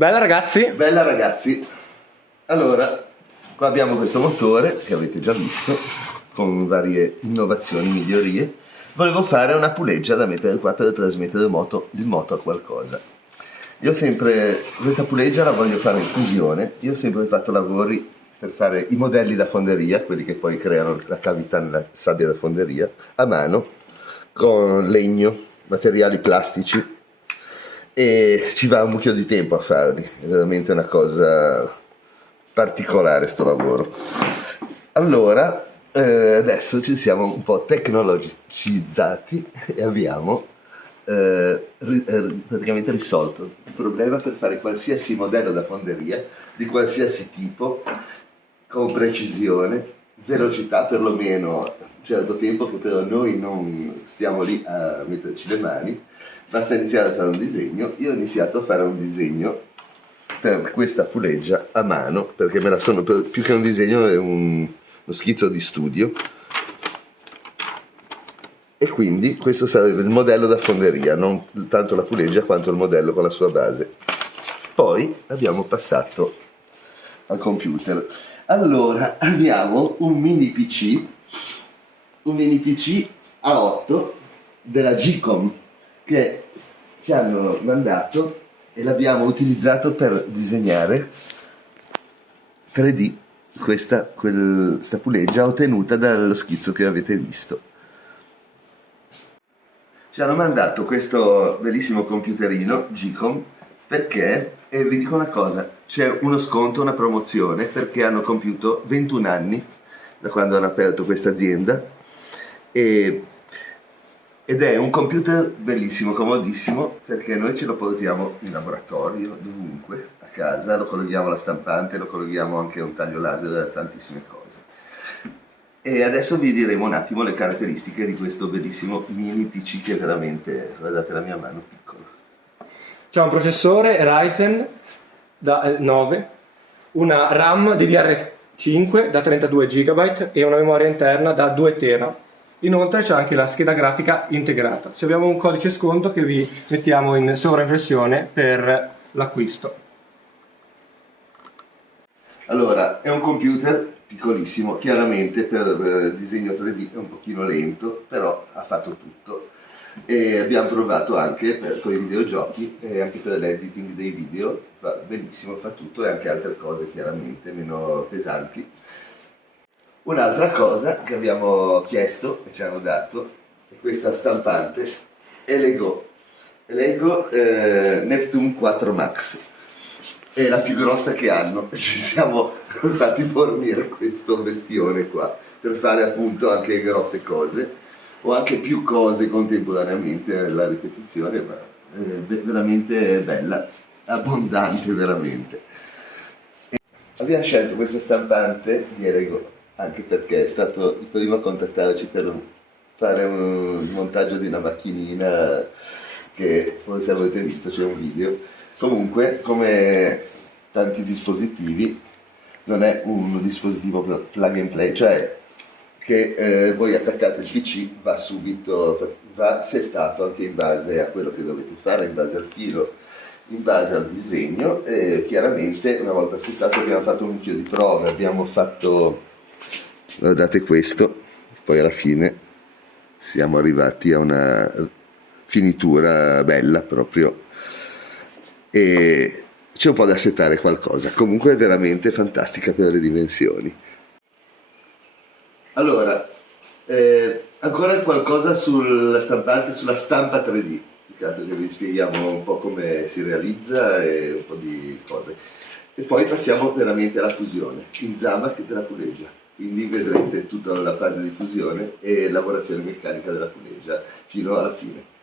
Bella ragazzi! Bella ragazzi! Allora, qua abbiamo questo motore che avete già visto, con varie innovazioni, migliorie. Volevo fare una puleggia da mettere qua per trasmettere il moto a qualcosa. Io sempre, questa puleggia la voglio fare in fusione. Io ho sempre fatto lavori per fare i modelli da fonderia, quelli che poi creano la cavità nella sabbia da fonderia, a mano, con legno, materiali plastici, e ci va un mucchio di tempo a farli, è veramente una cosa particolare sto lavoro. Allora, adesso ci siamo un po' tecnologicizzati e abbiamo praticamente risolto il problema per fare qualsiasi modello da fonderia, di qualsiasi tipo, con precisione, velocità perlomeno, un certo tempo che però noi non stiamo lì a metterci le mani, basta iniziare a fare un disegno. Io ho iniziato a fare un disegno per questa puleggia a mano, perché me la sono, più che un disegno è uno schizzo di studio, e quindi questo sarebbe il modello da fonderia, non tanto la puleggia quanto il modello con la sua base. Poi abbiamo passato al computer. Allora abbiamo un mini PC A8 della GCOM che ci hanno mandato e l'abbiamo utilizzato per disegnare 3D questa puleggia ottenuta dallo schizzo che avete visto. Ci hanno mandato questo bellissimo computerino GCOM perché, e vi dico una cosa, c'è uno sconto, una promozione, perché hanno compiuto 21 anni da quando hanno aperto questa azienda, ed è un computer bellissimo, comodissimo, perché noi ce lo portiamo in laboratorio, dovunque, a casa, lo colleghiamo alla stampante, lo colleghiamo anche a un taglio laser, a tantissime cose. E adesso vi diremo un attimo le caratteristiche di questo bellissimo mini PC che è veramente, guardate la mia mano, piccolo. C'è un processore Ryzen da 9, una RAM DDR5 da 32 GB e una memoria interna da 2 TB. Inoltre c'è anche la scheda grafica integrata. Se abbiamo un codice sconto che vi mettiamo in sovraimpressione per l'acquisto. Allora, è un computer piccolissimo, chiaramente per disegno 3D è un pochino lento, però ha fatto tutto. E abbiamo provato anche con i videogiochi e anche per l'editing dei video, va benissimo, fa tutto, e anche altre cose chiaramente meno pesanti. Un'altra cosa che abbiamo chiesto e ci hanno dato è questa stampante Lego Neptune 4 Max. È la più grossa che hanno, ci siamo fatti fornire questo bestione qua per fare appunto anche grosse cose o anche più cose contemporaneamente nella ripetizione, ma veramente bella, abbondante veramente. E abbiamo scelto questa stampante di Lego anche perché è stato il primo a contattarci per fare un montaggio di una macchinina che forse avete visto, c'è un video. Comunque, come tanti dispositivi, non è un dispositivo plug and play, cioè che voi attaccate il PC, va settato anche in base a quello che dovete fare, in base al filo, in base al disegno, e chiaramente una volta settato abbiamo fatto un mucchio di prove, abbiamo fatto, guardate questo, poi alla fine siamo arrivati a una finitura bella proprio, e c'è un po' da settare qualcosa. Comunque è veramente fantastica per le dimensioni. Allora, ancora qualcosa sulla stampante, sulla stampa 3D, che vi spieghiamo un po' come si realizza e un po' di cose, e poi passiamo veramente alla fusione in Zamac della puleggia, quindi vedrete tutta la fase di fusione e lavorazione meccanica della puleggia fino alla fine.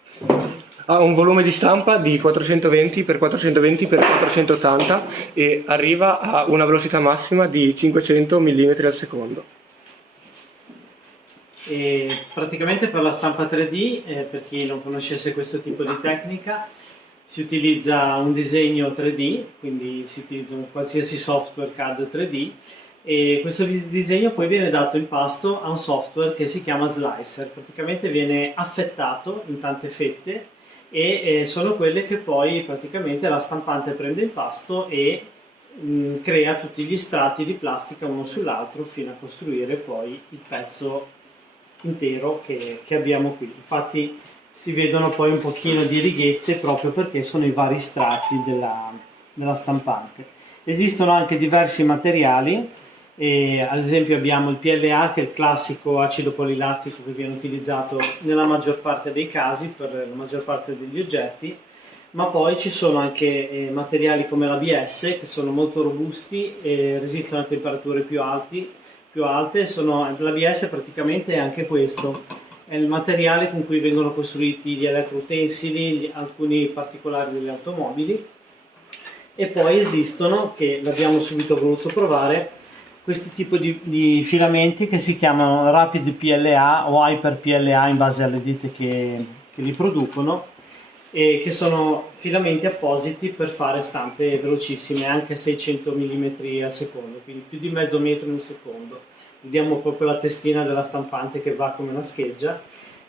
Ha un volume di stampa di 420 x 420 x 480 e arriva a una velocità massima di 500 mm al secondo. E praticamente per la stampa 3D, per chi non conoscesse questo tipo di tecnica, si utilizza un disegno 3D, quindi si utilizza un qualsiasi software CAD 3D, e questo disegno poi viene dato in pasto a un software che si chiama Slicer. Praticamente viene affettato in tante fette e sono quelle che poi praticamente la stampante prende in pasto e crea tutti gli strati di plastica uno sull'altro fino a costruire poi il pezzo intero che abbiamo qui. Infatti si vedono poi un pochino di righette proprio perché sono i vari strati della stampante. Esistono anche diversi materiali, ad esempio abbiamo il PLA, che è il classico acido polilattico che viene utilizzato nella maggior parte dei casi per la maggior parte degli oggetti, ma poi ci sono anche materiali come l'ABS che sono molto robusti e resistono a temperature più alte. L'ABS praticamente è anche questo, è il materiale con cui vengono costruiti gli elettroutensili, alcuni particolari delle automobili. E poi esistono, che l'abbiamo subito voluto provare, questi tipi di filamenti che si chiamano Rapid PLA o Hyper PLA in base alle ditte che li producono, e che sono filamenti appositi per fare stampe velocissime, anche 600 mm al secondo, quindi più di mezzo metro in un secondo. Vediamo proprio la testina della stampante che va come una scheggia,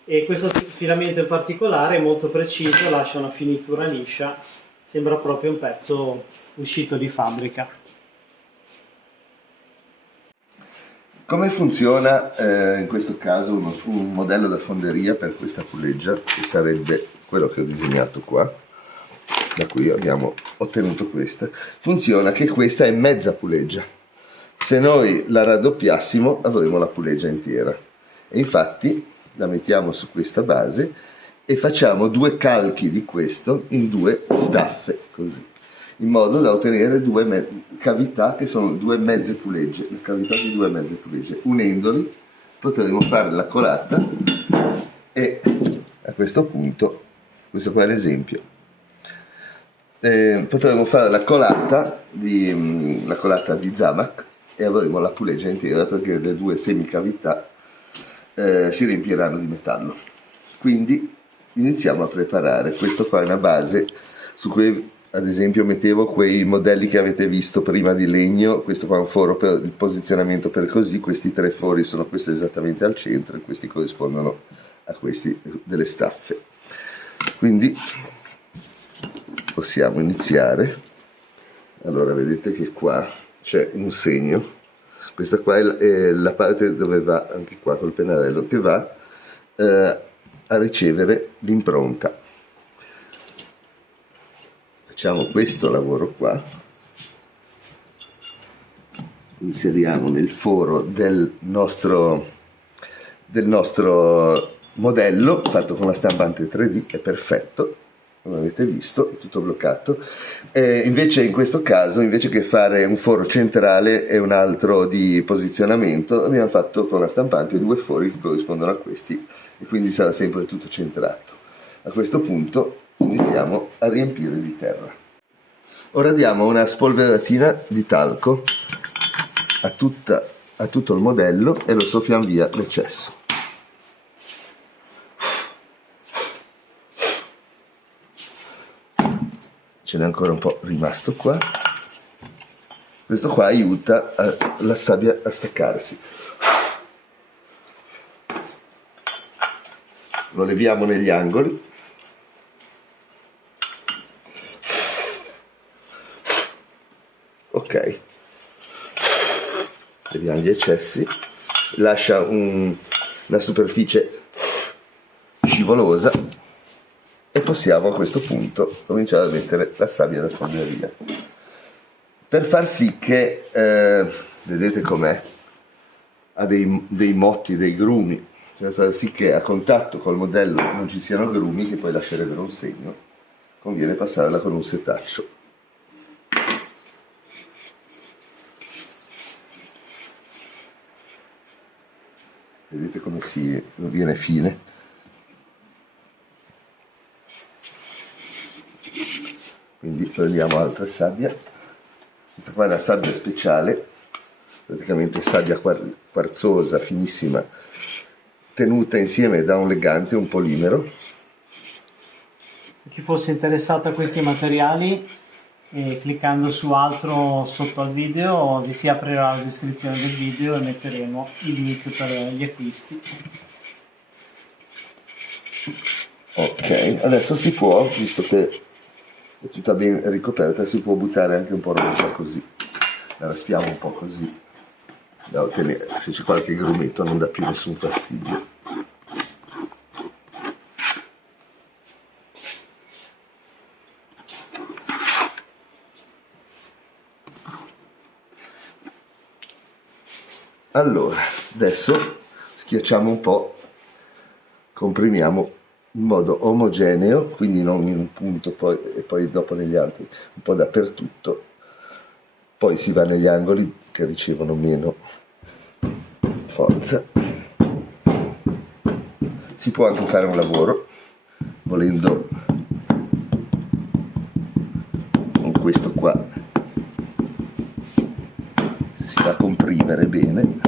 e questo filamento in particolare è molto preciso, lascia una finitura liscia, sembra proprio un pezzo uscito di fabbrica. Come funziona in questo caso un modello da fonderia per questa puleggia, che sarebbe quello che ho disegnato qua, da cui abbiamo ottenuto questa? Funziona che questa è mezza puleggia. Se noi la raddoppiassimo avremo la puleggia intera, e infatti la mettiamo su questa base e facciamo due calchi di questo in due staffe, così, in modo da ottenere due cavità che sono due mezze pulegge, la cavità di due mezze pulegge. Unendoli potremo fare la colata, e a questo punto, questo qua è l'esempio, potremo fare la colata di Zamac e avremo la puleggia intera, perché le due semicavità si riempiranno di metallo. Quindi iniziamo a preparare. Questo qua è una base su cui ad esempio mettevo quei modelli che avete visto prima di legno. Questo qua è un foro per il posizionamento, per così questi tre fori sono questo esattamente al centro, e questi corrispondono a questi delle staffe. Quindi possiamo iniziare. Allora vedete che qua c'è un segno, questa qua è la parte dove va, anche qua col pennarello, che va a ricevere l'impronta. Facciamo questo lavoro qua, inseriamo nel foro del nostro modello fatto con la stampante 3D, è perfetto, come avete visto, è tutto bloccato. Invece in questo caso, invece che fare un foro centrale e un altro di posizionamento, abbiamo fatto con la stampante due fori che corrispondono a questi, e quindi sarà sempre tutto centrato. A questo punto iniziamo a riempire di terra. Ora diamo una spolveratina di talco a tutto il modello e lo soffiamo via l'eccesso. Ce n'è ancora un po' rimasto qua. Questo qua aiuta la sabbia a staccarsi. Lo leviamo negli angoli. Ok, leviamo gli eccessi, lascia una superficie scivolosa, e possiamo a questo punto cominciare a mettere la sabbia da fonderia, per far sì che, vedete com'è, ha dei motti, dei grumi, per far sì che a contatto col modello non ci siano grumi che poi lascerebbero un segno. Conviene passarla con un setaccio. Vedete come si viene fine. Quindi prendiamo altra sabbia. Questa qua è una sabbia speciale, praticamente sabbia quarzosa finissima, tenuta insieme da un legante, un polimero. Per chi fosse interessato a questi materiali, cliccando su altro sotto al video vi si aprirà la descrizione del video e metteremo i link per gli acquisti. Ok, adesso si può, visto che è tutta ben ricoperta, si può buttare anche un po' rosa così. La raspiamo un po' così, da ottenere, se c'è qualche grumetto non dà più nessun fastidio. Allora, adesso schiacciamo un po', comprimiamo in modo omogeneo, quindi non in un punto e poi dopo negli altri, un po' dappertutto. Poi si va negli angoli che ricevono meno forza. Si può anche fare un lavoro, volendo, con questo qua si fa comprimere bene.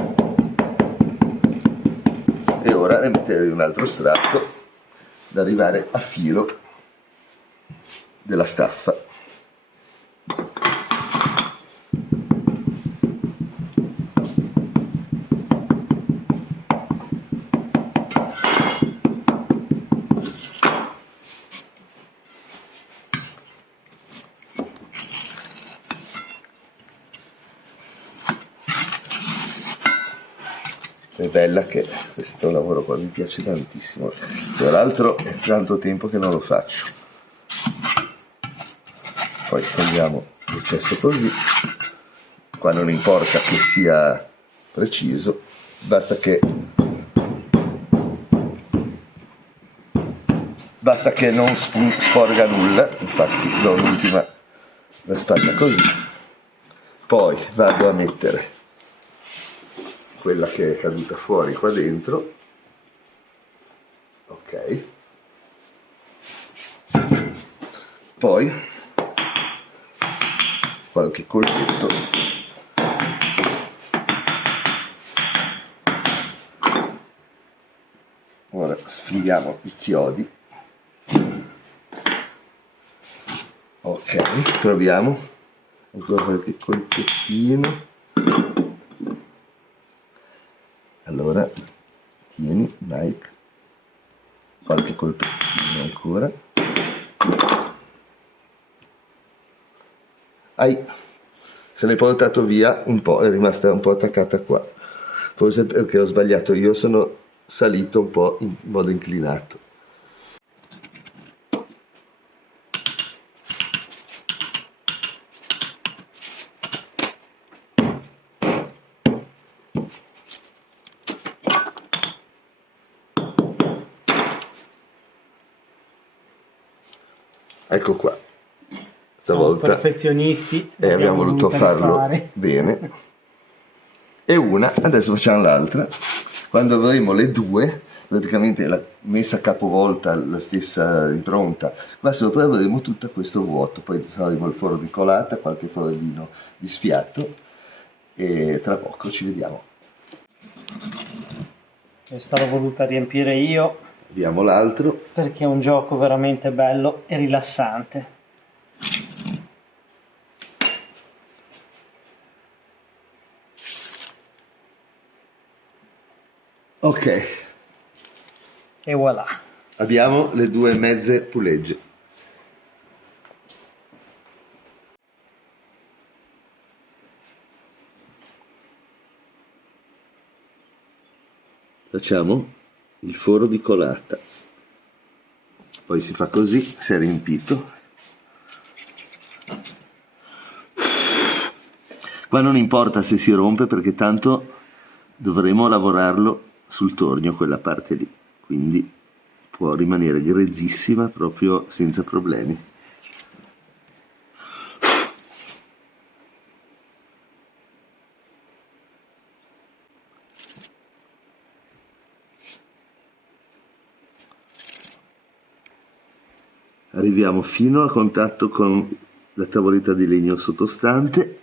E ora ne metterei un altro strato da arrivare a filo della staffa. È bella che questo lavoro qua mi piace tantissimo, tra l'altro è tanto tempo che non lo faccio. Poi togliamo l'eccesso così, qua non importa che sia preciso, basta che non sporga nulla. Infatti do l'ultima raspata così, poi vado a mettere quella che è caduta fuori qua dentro, ok, poi qualche colpetto, ora sfiliamo i chiodi, ok, proviamo ancora qualche colpettino. Allora, tieni Mike, qualche colpettino ancora. Se l'hai portato via un po', è rimasta un po' attaccata qua. Forse perché ho sbagliato, io sono salito un po' in modo inclinato. Ecco qua, stavolta perfezionisti, abbiamo voluto farlo bene. E adesso facciamo l'altra. Quando avremo le due, praticamente la messa capovolta, la stessa impronta, qua sopra avremo tutto questo vuoto, poi faremo il foro di colata, qualche forellino di sfiato e tra poco ci vediamo. Questa l'ho voluta riempire io. Vediamo l'altro. Perché è un gioco veramente bello e rilassante. Ok. E voilà. Abbiamo le due mezze pulegge. Facciamo il foro di colata. Poi si fa così, si è riempito. Qua non importa se si rompe perché tanto dovremo lavorarlo sul tornio, quella parte lì, quindi può rimanere grezzissima proprio senza problemi. Arriviamo fino a contatto con la tavoletta di legno sottostante.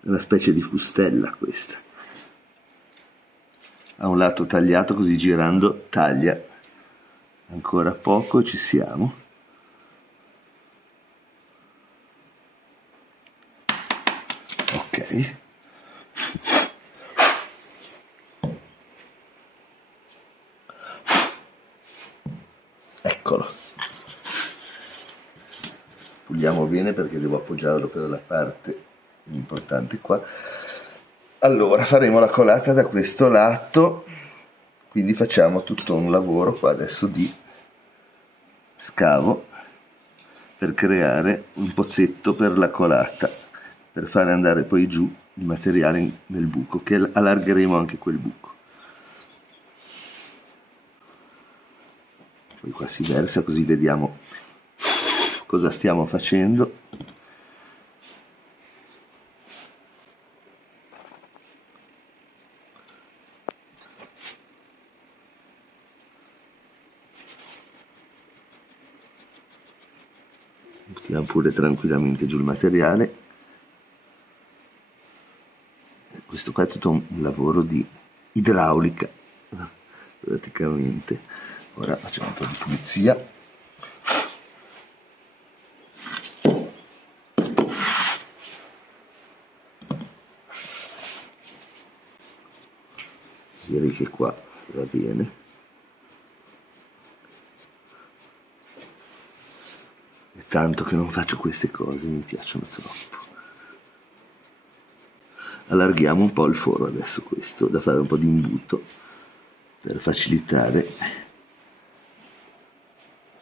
Una specie di fustella questa. Ha un lato tagliato, così girando taglia. Ancora poco, ci siamo. Ok. Eccolo. Puliamo bene perché devo appoggiarlo per la parte importante qua. Allora faremo la colata da questo lato, quindi facciamo tutto un lavoro qua adesso di scavo per creare un pozzetto per la colata, per fare andare poi giù il materiale nel buco, che allargheremo anche quel buco. Poi qua si versa così vediamo cosa stiamo facendo. Mettiamo pure tranquillamente giù il materiale. Questo qua è tutto un lavoro di idraulica praticamente. Ora facciamo un po' di pulizia. Direi che qua va bene. È tanto che non faccio queste cose, mi piacciono troppo. Allarghiamo un po' il foro adesso, questo da fare un po' di imbuto per facilitare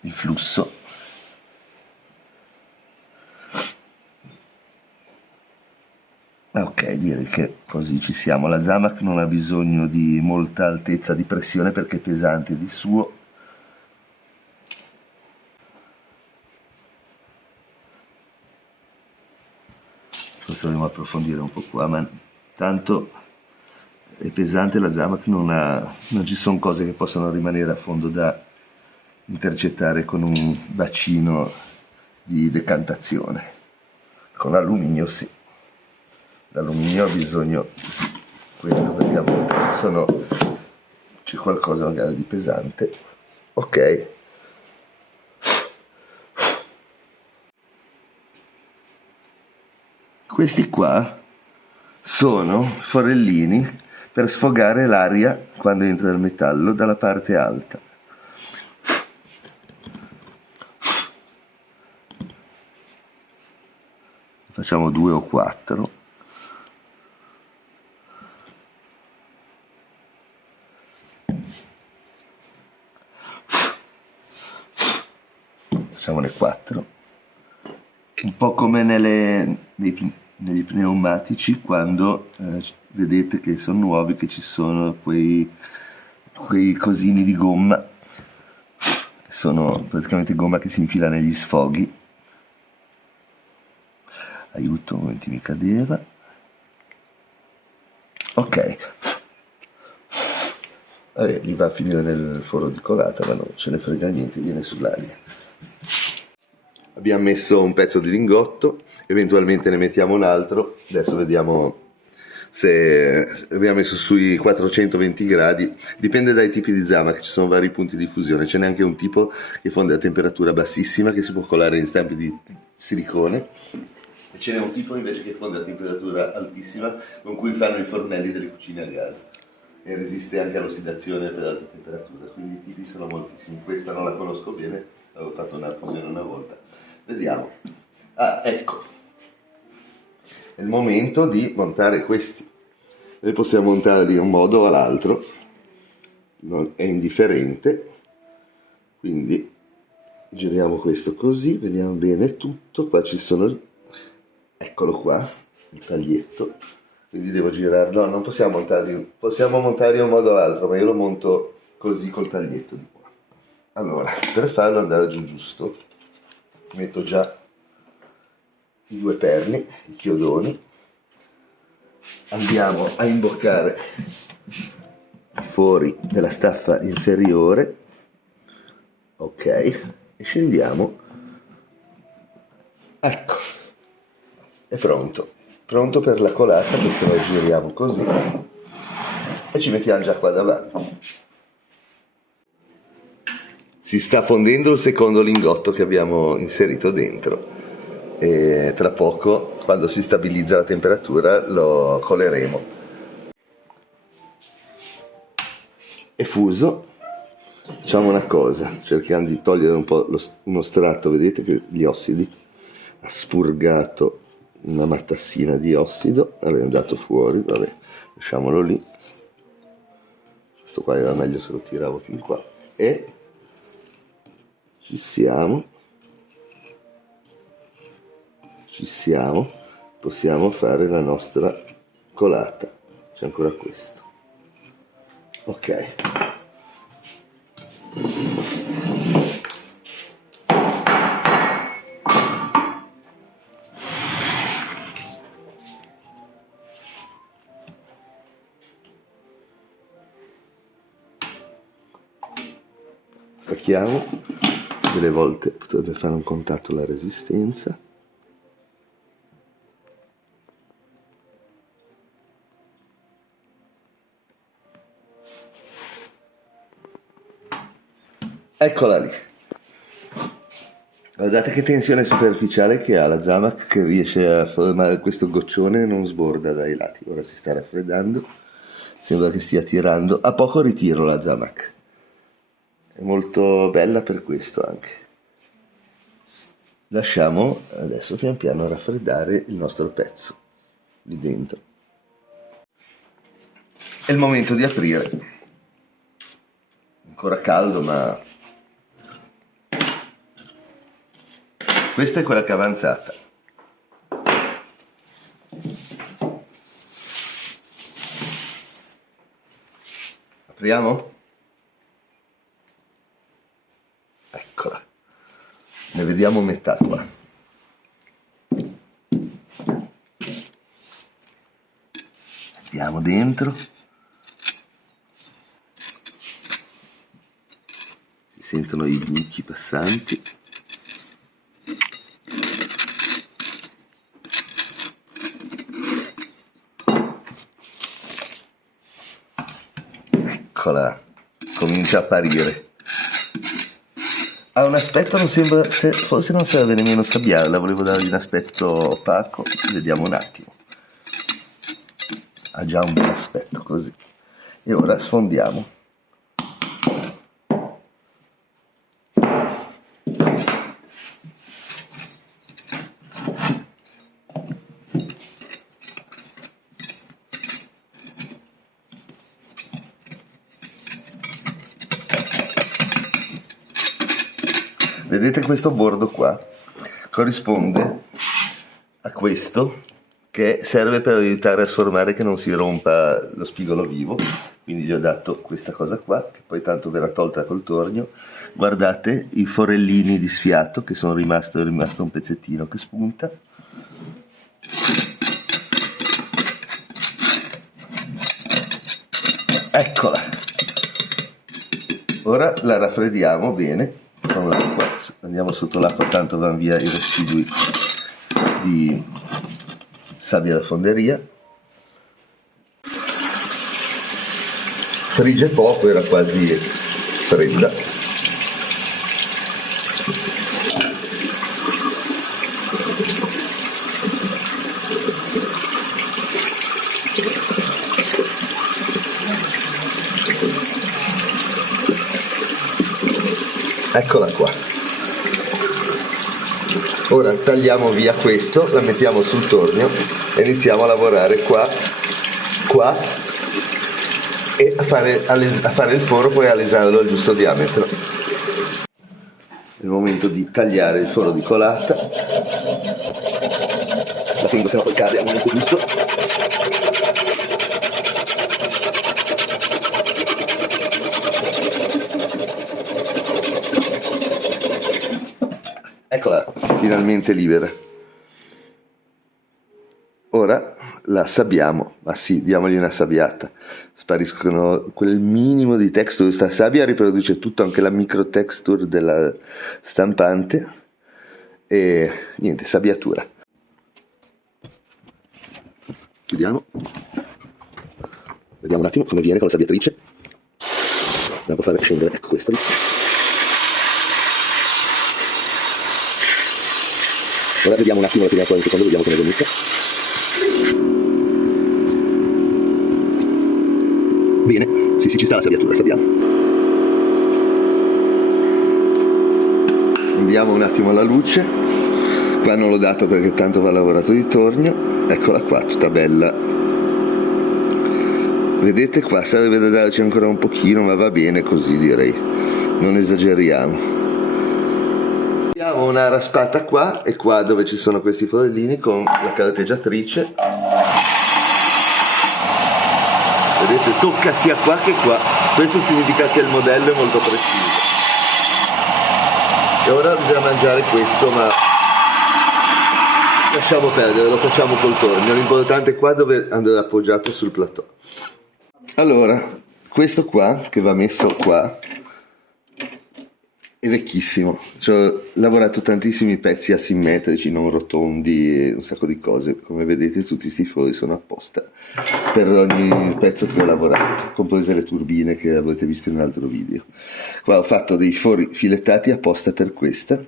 il flusso. Ok, direi che così ci siamo. La Zamac non ha bisogno di molta altezza di pressione perché è pesante di suo. Forse dovremmo approfondire un po' qua, ma tanto è pesante la Zamac, non ci sono cose che possono rimanere a fondo da intercettare con un bacino di decantazione. Con l'alluminio sì. L'alluminio ha bisogno, quello vediamo, c'è qualcosa magari di pesante. Ok. Questi qua sono forellini per sfogare l'aria quando entra il metallo dalla parte alta. Facciamo 2 o 4. Facciamone 4. Un po' come negli pneumatici, quando vedete che sono nuovi, che ci sono quei cosini di gomma, sono praticamente gomma che si infila negli sfoghi. Aiuto, un momento, mi cadeva. Ok, vabbè, li va a finire nel foro di colata, ma non ce ne frega niente, viene sull'aria. Abbiamo messo un pezzo di lingotto, eventualmente ne mettiamo un altro. Adesso vediamo se abbiamo messo sui 420 gradi, dipende dai tipi di Zamac, ci sono vari punti di fusione. Ce n'è anche un tipo che fonde a temperatura bassissima, che si può colare in stampi di silicone, e ce n'è un tipo invece che fonde a temperatura altissima, con cui fanno i fornelli delle cucine a gas, e resiste anche all'ossidazione per alta temperatura. Quindi i tipi sono moltissimi. Questa non la conosco bene, avevo fatto una fusione una volta. Vediamo. Ah, ecco, è il momento di montare questi. Li possiamo montare di un modo o all'altro, non è indifferente. Quindi giriamo questo così, vediamo bene tutto. Qua ci sono, eccolo qua, il taglietto. Quindi devo girarlo, no, non possiamo montarli, possiamo montarli in un modo o l'altro, ma io lo monto così col taglietto di qua. Allora, per farlo andare giù giusto, metto già i 2 perni, i chiodoni, andiamo a imboccare i fori della staffa inferiore, ok, e scendiamo, ecco, è pronto per la colata. Questo lo giriamo così e ci mettiamo già qua davanti. Si sta fondendo il secondo lingotto che abbiamo inserito dentro e tra poco, quando si stabilizza la temperatura, lo coleremo. È fuso, Facciamo una cosa, cerchiamo di togliere un po' uno strato, vedete che gli ossidi ha spurgato una mattassina di ossido, è andato fuori, vabbè, lasciamolo lì. Questo qua era meglio se lo tiravo più in qua. E ci siamo, possiamo fare la nostra colata. C'è ancora questo. Ok. Stacchiamo, delle volte potrebbe fare un contatto la resistenza. Eccola lì. Guardate che tensione superficiale che ha la Zamac, che riesce a formare questo goccione e non sborda dai lati. Ora si sta raffreddando, sembra che stia tirando. A poco ritiro la Zamac. È molto bella per questo anche. Lasciamo adesso pian piano raffreddare il nostro pezzo lì dentro. È il momento di aprire. Ancora caldo, ma questa è quella che è avanzata. Apriamo? Eccola. Ne vediamo metà qua. Andiamo dentro. Si sentono i buchi passanti. Eccola, comincia a apparire. Ha un aspetto, non sembra, forse non serve nemmeno sabbiarla, volevo dargli un aspetto opaco, vediamo un attimo. Ha già un bel aspetto così. E ora sfondiamo. Vedete questo bordo qua? Corrisponde a questo che serve per aiutare a sformare che non si rompa lo spigolo vivo. Quindi gli ho dato questa cosa qua, che poi tanto verrà tolta col tornio. Guardate i forellini di sfiato che sono rimasto, è rimasto un pezzettino che spunta. Eccola. Ora la raffreddiamo bene con l'acqua. Andiamo sotto l'acqua, tanto vanno via i residui di sabbia da fonderia. Frigge poco, era quasi fredda. Eccola qua. Ora tagliamo via questo, la mettiamo sul tornio e iniziamo a lavorare qua, qua e a fare il foro, poi a lesarlo al giusto diametro. È il momento di tagliare il foro di colata. La tengo, se no poi cade al momento giusto. Eccola, finalmente libera. Ora la sabbiamo, ma sì, diamogli una sabbiata. Spariscono quel minimo di texture. Questa sabbia riproduce tutto, anche la micro texture della stampante. E niente, sabbiatura. Chiudiamo. Vediamo un attimo come viene con la sabbiatrice. Andiamo a fare scendere, ecco questo lì. Ora vediamo un attimo la prima cosa, in secondo, vediamo come gomica. Bene, sì, ci sta la sabbiatura, sappiamo. Andiamo un attimo alla luce. Qua non l'ho dato perché tanto va lavorato di tornio. Eccola qua, tutta bella. Vedete qua, sarebbe da darci ancora un pochino, ma va bene così, direi. Non esageriamo. Abbiamo una raspata qua e qua dove ci sono questi forellini con la carteggiatrice. Vedete, tocca sia qua che qua. Questo significa che il modello è molto preciso. E ora bisogna mangiare questo, ma lasciamo perdere, lo facciamo col tornio. L'importante è qua dove andrà appoggiato sul plateau. Allora, questo qua che va messo qua è vecchissimo. Ci ho lavorato tantissimi pezzi asimmetrici, non rotondi, un sacco di cose. Come vedete tutti sti fori sono apposta per ogni pezzo che ho lavorato, comprese le turbine che avrete visto in un altro video. Qua ho fatto dei fori filettati apposta per questa.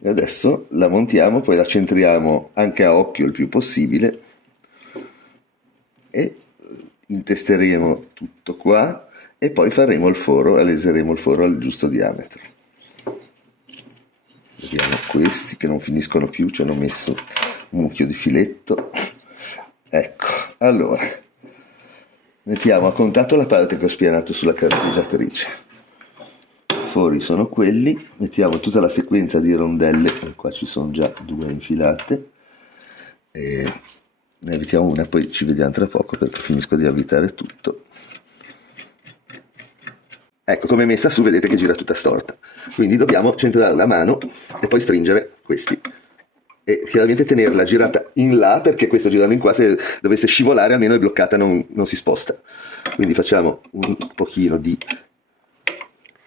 E adesso la montiamo, poi la centriamo anche a occhio il più possibile e intesteremo tutto qua e poi faremo il foro, alleseremo il foro al giusto diametro. Vediamo questi che non finiscono più, ci hanno messo un mucchio di filetto. Ecco, allora mettiamo a contatto la parte che ho spianato sulla carteggiatrice. I fori sono quelli, mettiamo tutta la sequenza di rondelle, qua ci sono già 2 infilate e ne evitiamo una, poi ci vediamo tra poco perché finisco di avvitare tutto. Ecco, come è messa su vedete che gira tutta storta, quindi dobbiamo centrarla a mano e poi stringere questi e chiaramente tenerla girata in là, perché questo girando in qua, se dovesse scivolare almeno è bloccata, non si sposta. Quindi facciamo un pochino di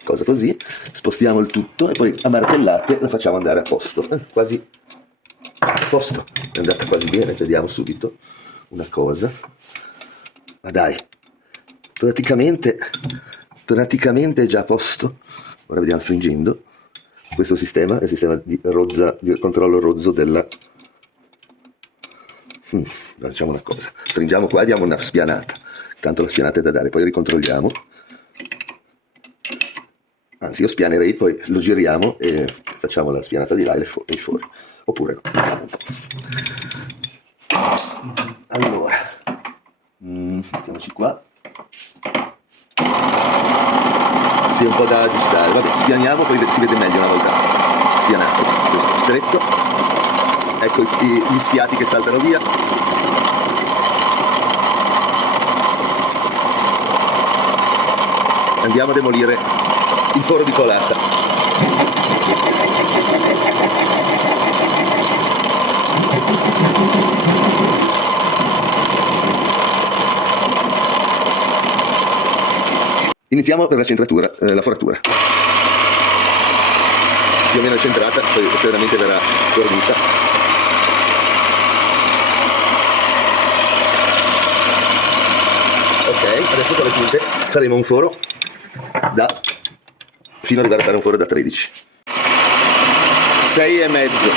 cosa così, spostiamo il tutto e poi a martellate la facciamo andare a posto. Quasi a posto, è andata quasi bene, vediamo subito una cosa. Ma dai, praticamente è già a posto. Ora vediamo stringendo. Questo sistema è il sistema di controllo rozzo della... Facciamo una cosa, stringiamo qua e diamo una spianata, tanto la spianata è da dare, poi ricontrolliamo. Anzi, io spianerei, poi lo giriamo e facciamo la spianata di là e i fori. Oppure no. Allora, mettiamoci qua. Sì, un po' da aggiustare. Vabbè, spianiamo, poi si vede meglio una volta spianato. Questo stretto. Ecco gli sfiati che saltano via. Andiamo a demolire il foro di colata. Iniziamo per la centratura, la foratura. Più o meno centrata, poi estremamente verrà fornita. Ok, adesso con le punte faremo un foro fino ad arrivare a fare un foro da 13. 6,5.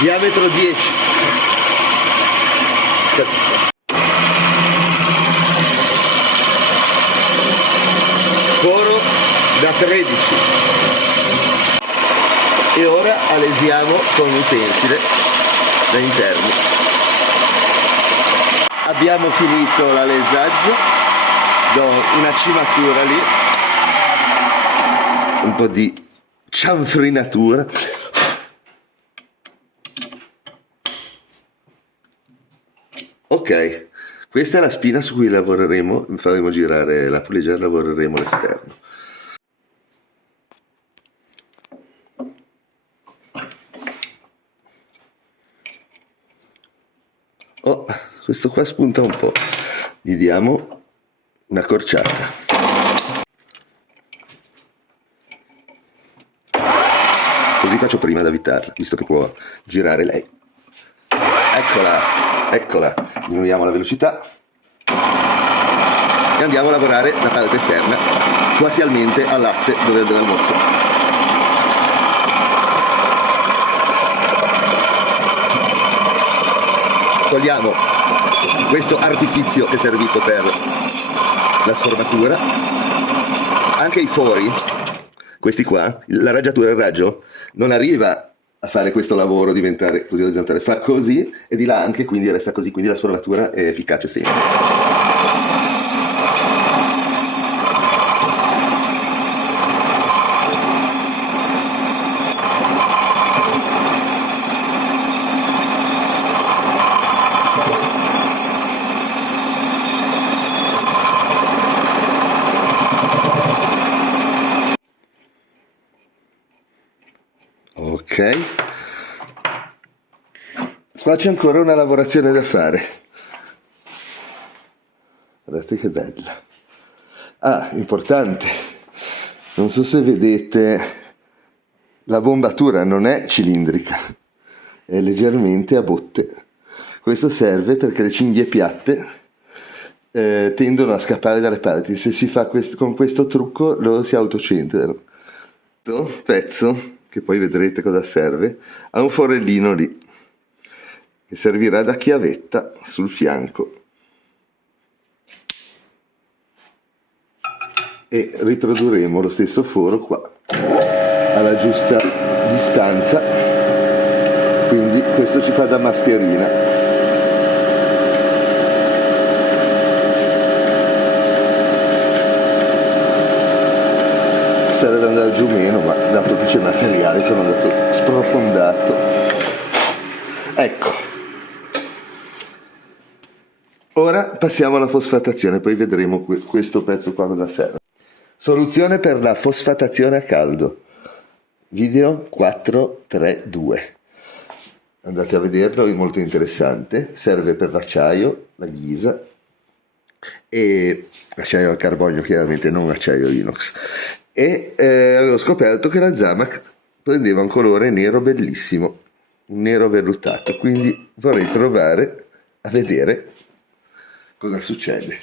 Diametro 10. Foro da 13. E ora alesiamo con un pensile da interno. Abbiamo finito l'alesaggio, do una cimatura lì, un po' di cianfrinatura. Ok, questa è la spina su cui lavoreremo, faremo girare la puleggia, lavoreremo l'esterno. Oh, questo qua spunta un po', gli diamo una corciata. Così faccio prima ad avvitarla, visto che può girare lei. Eccola, diminuiamo la velocità e andiamo a lavorare la parte esterna, quasialmente all'asse dove andrà il mozzo. Togliamo questo artifizio che è servito per la sformatura anche i fori, questi qua, la raggiatura del raggio non arriva a fare questo lavoro, diventare così orizzontale, fa così e di là anche, quindi resta così, quindi la sfumatura è efficace sempre. Ok, qua c'è ancora una lavorazione da fare. Guardate che bella. Ah, importante, non so se vedete, la bombatura non è cilindrica, è leggermente a botte. Questo serve perché le cinghie piatte tendono a scappare dalle parti. Se si fa con questo trucco loro si autocentrano. Questo pezzo, che poi vedrete cosa serve, ha un forellino lì che servirà da chiavetta sul fianco e riprodurremo lo stesso foro qua alla giusta distanza, quindi questo ci fa da mascherina. Serve andare giù meno, ma dato che c'è materiale sono andato sprofondato. Ecco, ora passiamo alla fosfatazione, poi vedremo questo pezzo qua cosa serve. Soluzione per la fosfatazione a caldo, video 432, andate a vederlo, è molto interessante. Serve per l'acciaio, la ghisa e acciaio al carbonio, chiaramente non acciaio inox. E avevo scoperto che la Zamac prendeva un colore nero bellissimo, un nero vellutato, quindi vorrei provare a vedere cosa succede.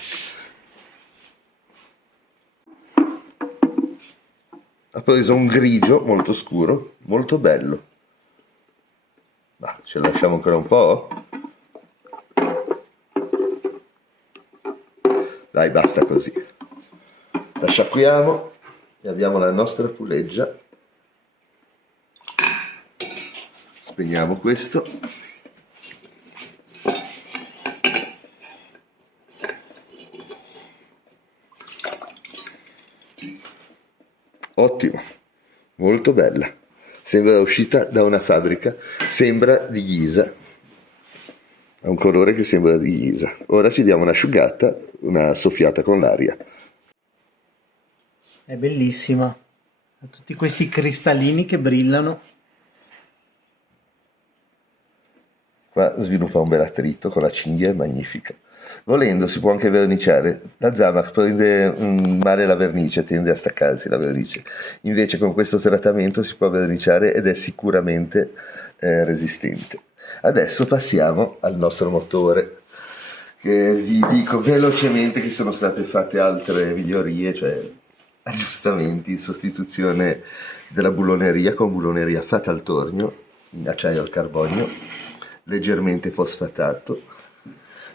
Ha preso un grigio molto scuro, molto bello, ma ce lo lasciamo ancora un po'? Dai, basta così, la sciacquiamo e abbiamo la nostra puleggia. Spegniamo questo. Ottimo, molto bella, sembra uscita da una fabbrica, sembra di ghisa, ha un colore che sembra di ghisa. Ora ci diamo un'asciugata, una soffiata con l'aria. È bellissima, ha tutti questi cristallini che brillano. Qua sviluppa un bel attrito con la cinghia, è magnifica. Volendo si può anche verniciare, la Zamac prende male la vernice, tende a staccarsi la vernice, invece con questo trattamento si può verniciare ed è sicuramente resistente. Adesso passiamo al nostro motore, che vi dico velocemente che sono state fatte altre migliorie, cioè aggiustamenti, sostituzione della bulloneria con bulloneria fatta al tornio, in acciaio al carbonio, leggermente fosfatato.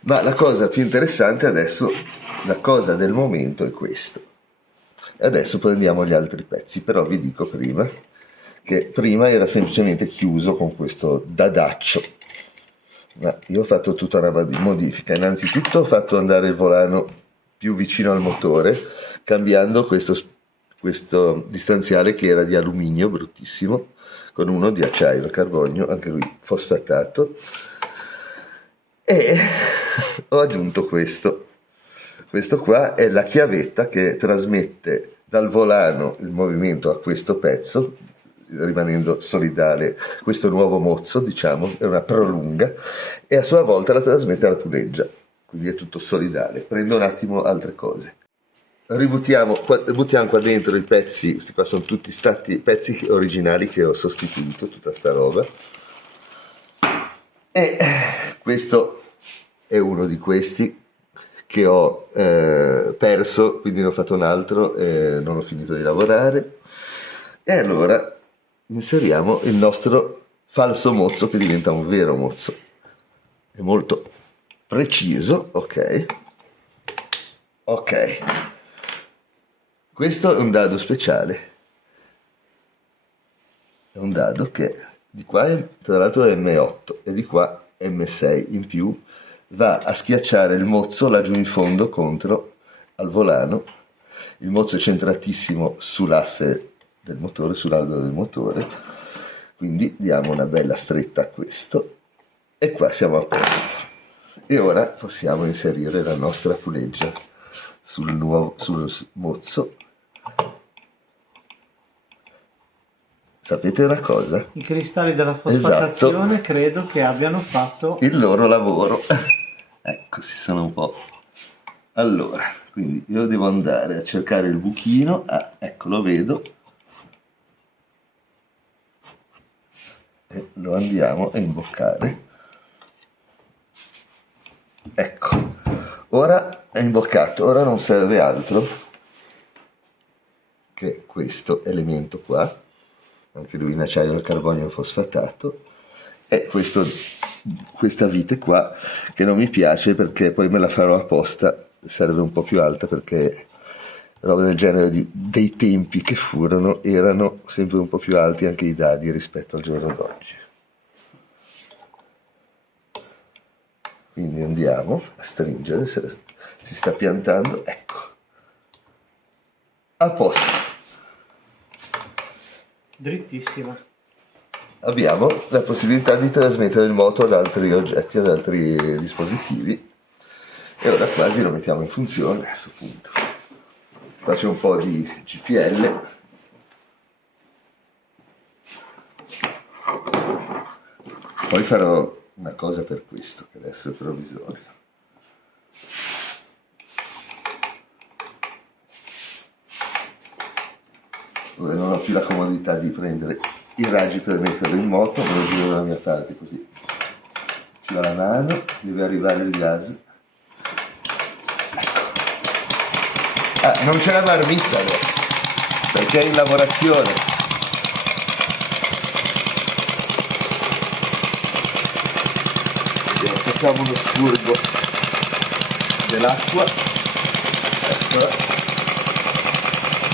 Ma la cosa più interessante adesso, la cosa del momento è questo. Adesso prendiamo gli altri pezzi, però vi dico prima che prima era semplicemente chiuso con questo dadaccio. Ma io ho fatto tutta una modifica. Innanzitutto ho fatto andare il volano più vicino al motore, cambiando questo distanziale che era di alluminio bruttissimo, con uno di acciaio al carbonio, anche lui fosfatato. E ho aggiunto questo qua è la chiavetta che trasmette dal volano il movimento a questo pezzo, rimanendo solidale questo nuovo mozzo, diciamo, è una prolunga, e a sua volta la trasmette alla puleggia, quindi è tutto solidale. Prendo un attimo altre cose, buttiamo qua dentro i pezzi. Questi qua sono tutti stati pezzi originali che ho sostituito, tutta sta roba. E questo è uno di questi che ho perso, quindi ne ho fatto un altro e non ho finito di lavorare. E allora inseriamo il nostro falso mozzo che diventa un vero mozzo. È molto preciso, ok. Questo è un dado speciale, è un dado che di qua è, tra l'altro è M8 e di qua è M6 in più, va a schiacciare il mozzo laggiù in fondo contro al volano. Il mozzo è centratissimo sull'asse del motore, sull'albero del motore, quindi diamo una bella stretta a questo e qua siamo a posto. E ora possiamo inserire la nostra puleggia sul mozzo. Sapete una cosa? I cristalli della fosfatazione credo che abbiano fatto il loro lavoro. Ecco, si sono un po'... Allora, quindi io devo andare a cercare il buchino. Ah, ecco, lo vedo. E lo andiamo a imboccare. Ecco, ora è imboccato, ora non serve altro che questo elemento qua, anche lui in acciaio al carbonio fosfatato, e questa vite qua che non mi piace perché poi me la farò apposta, serve un po' più alta perché roba del genere dei tempi che furono erano sempre un po' più alti anche i dadi rispetto al giorno d'oggi. Quindi andiamo a stringere, si sta piantando, ecco, a posto. drittissima. Abbiamo la possibilità di trasmettere il moto ad altri oggetti, ad altri dispositivi, e ora quasi lo mettiamo in funzione a questo punto. Faccio un po' di GPL. Poi farò una cosa per questo, che adesso è provvisorio. Ora non ho più la comodità di prendere i raggi per metterlo in moto, me lo giro dalla mia parte così. Più alla mano, deve arrivare il gas. Ecco. Ah, non c'è la marmitta adesso, perché è in lavorazione. Facciamo uno spurgo dell'acqua, eccola,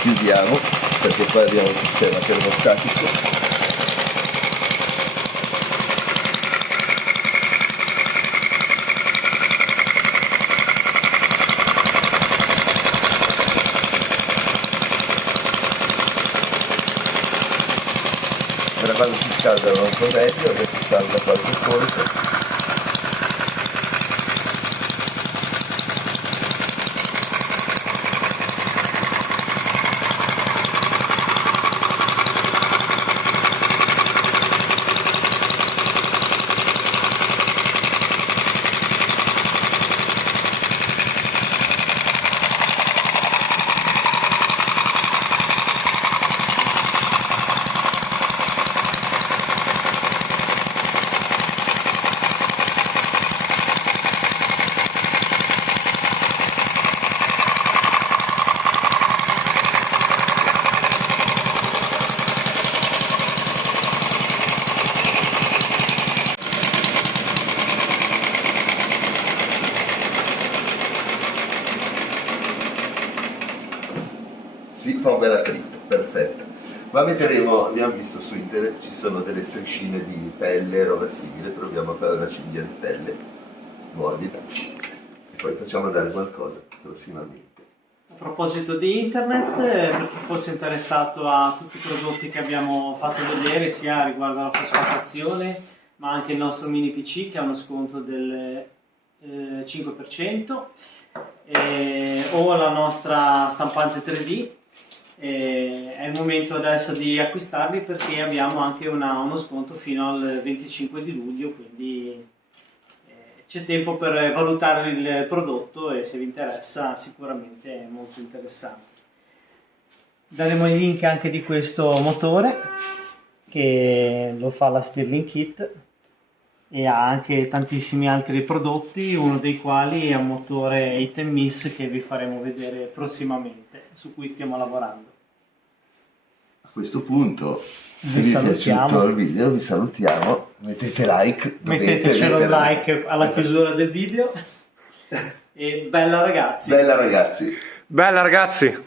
chiudiamo perché poi abbiamo il sistema termostatico. Ora quando si scaldano un po' meglio, adesso si scalda qualche colpo. Sì, fa un bel attrito, perfetto. Ma metteremo, abbiamo visto su internet, ci sono delle striscine di pelle, roba simile, proviamo a fare una cinghia di pelle morbida e poi facciamo dare qualcosa prossimamente. A proposito di internet, per chi fosse interessato a tutti i prodotti che abbiamo fatto vedere, sia riguardo alla fosfatazione, ma anche il nostro mini PC che ha uno sconto del 5%, o la nostra stampante 3D, è il momento adesso di acquistarli perché abbiamo anche uno sconto fino al 25 di luglio, quindi c'è tempo per valutare il prodotto e se vi interessa sicuramente è molto interessante. Daremo il link anche di questo motore che lo fa la Stirling Kit e ha anche tantissimi altri prodotti, uno dei quali è un motore Hit and Miss che vi faremo vedere prossimamente, su cui stiamo lavorando. A questo punto, se Vi vi è piaciuto il video, vi salutiamo, mettete like, mettetecelo un like alla chiusura del video e bella ragazzi! Bella ragazzi! Bella ragazzi!